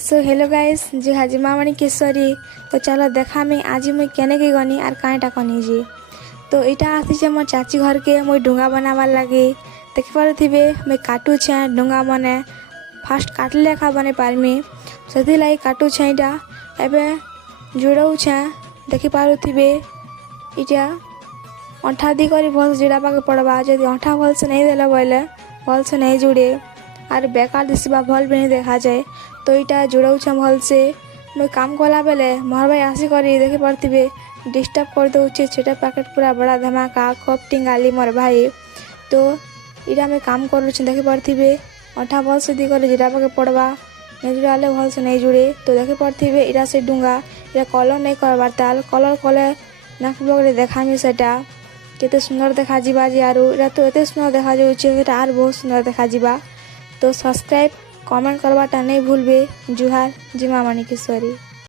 So hello guys जी हाजी माँ मणिकेश्वरी। तो चलो देखा मैं आज मुई केने के गनी आर कईटा कनी जी। तो यहाँ आसी मोर चाची घर के मुई डुंगा बनावार लगे देखी पारे मुई काटुछे डुंगा मने फास्ट काटले लेखा बने पारमी से लगी काटुछे इटा एवं जुड़ाऊछे देखी पारे इटा अंठा दी कर भल जुड़ा पाके पड़वा जदि अंठा भल से नहीं देला बोले भल से नहीं जुड़े आर बेकार दिशा भल भी नहीं देखा जाए। तो यहाँ जुड़ाऊछे भल से मुई काम कला बेले मोर भाई आसिक देखी पारे डिस्टर्ब कर दौचे छेटा पैकेट पूरा बड़ा धमाका खप टिंगाली मोर भाई। तो इटा मैं काम करुचे देखी पारे अंठा भल से दी कर जुड़ा पाके पड़वा नहीं जुड़ाले भल से नहीं जुड़े। तो देखी पारे इटा से डुंगा इटा कलर नहीं करवार ताल कलर कले नाक देखामी सेटा केते सुंदर देखा जीवा जी आरु इटा तो एते सुंदर देखा जाउछे आर बहुत सुंदर देखा जीवा। तो सब्सक्राइब कमेंट करवाटा नहीं भूलबे। जुहार जी माँ मणिकेश्वरी।